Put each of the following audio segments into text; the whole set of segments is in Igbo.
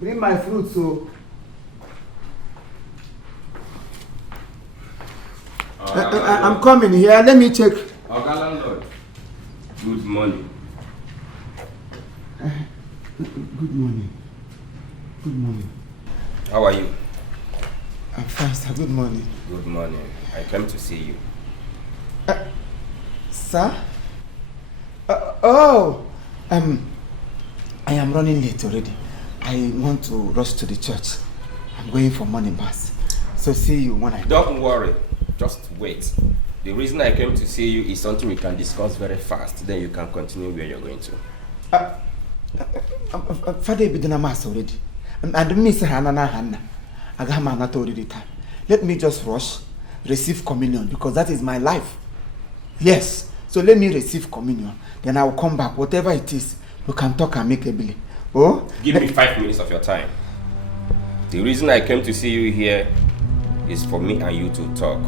Bring my fruit, so. I'm coming here. Let me check. Landlord. Good morning. Good morning. Good morning. How are you? I'm fine, sir. Good morning. Good morning. I came to see you. Sir? I am running late already. I want to rush to the church. I'm going for morning mass. So see you when I... Don't worry. Just wait. The reason I came to see you is something we can discuss very fast. Then you can continue where you're going to. Father, be done mass already. And Miss Hannah. I got my not already time. Let me just rush, receive communion, because that is my life. Yes. So let me receive communion. Then I will come back. Whatever it is, we can talk amicably. Oh? Give me 5 minutes of your time. The reason I came to see you here is for me and you to talk.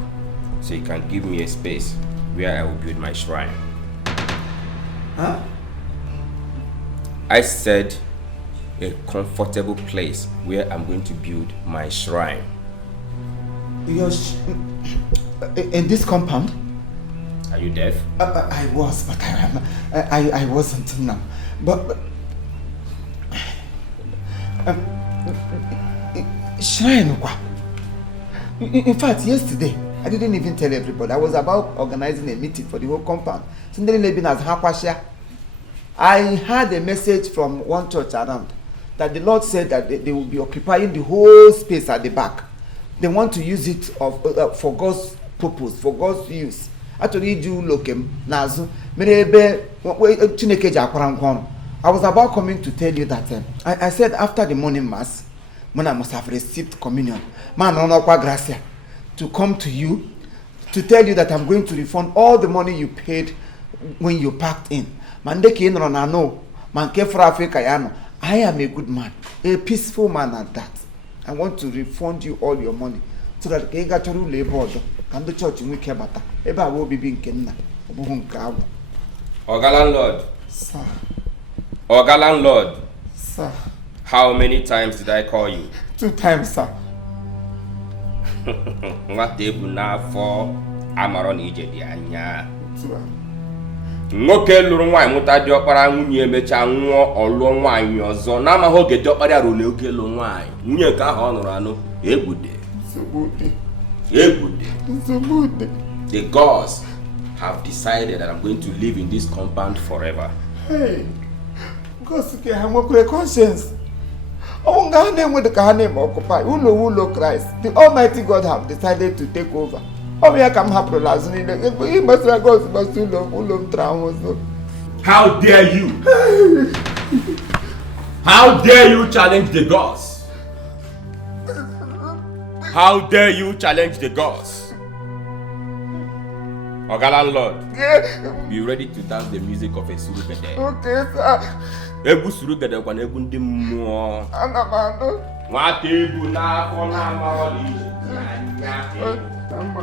So you can give me a space where I will build my shrine. Huh? I said a comfortable place where I'm going to build my shrine. In this compound? Are you deaf? I was, but I wasn't now. But shrine. In fact, yesterday I didn't even tell everybody. I was about organizing a meeting for the whole compound. I had a message from one church around that the Lord said that they will be occupying the whole space at the back. They want to use it for God's purpose, for God's use. Actually, do look nazu. I was about coming to tell you that I said after the morning mass, when I must have received communion, to come to you to tell you that I'm going to refund all the money you paid when you packed in. I am a good man, a peaceful man at that. I want to refund you all your money so that you can do labor. Can the church in Wikabata? Eba will be being Kenna. Oga landlord. Sir. Oga landlord. Sir. How many times did I call you? 2 times, sir. What table now for Amaron Ije anya? Nwoke lụrụ nwaanyị mụta dị ọkpara nwunye emecha nwụọ ọlụọ nwaanyị ọzọ na amaghị oge dị ọkpara arụ na oge lụ nwaanyị nwunye nke ahụ ọ nụrụ anụ egbude. The gods have decided that I'm going to live in this compound forever. Hey, gods can have a conscience. Oh, God, name with the Kahanim occupy. Ulo Christ. The Almighty God have decided to take over. Oh, yeah, come happen last night. You must have gone to Ulum Traum. How dare you? How dare you challenge the gods? How dare you challenge the gods? Oga landlord, be ready to dance the music of a surugede. Okay, sir. Egwu surugede kwa na egwu ndị mmụọ. Anamano. Nwata egwu na afọ na amara ije. I'm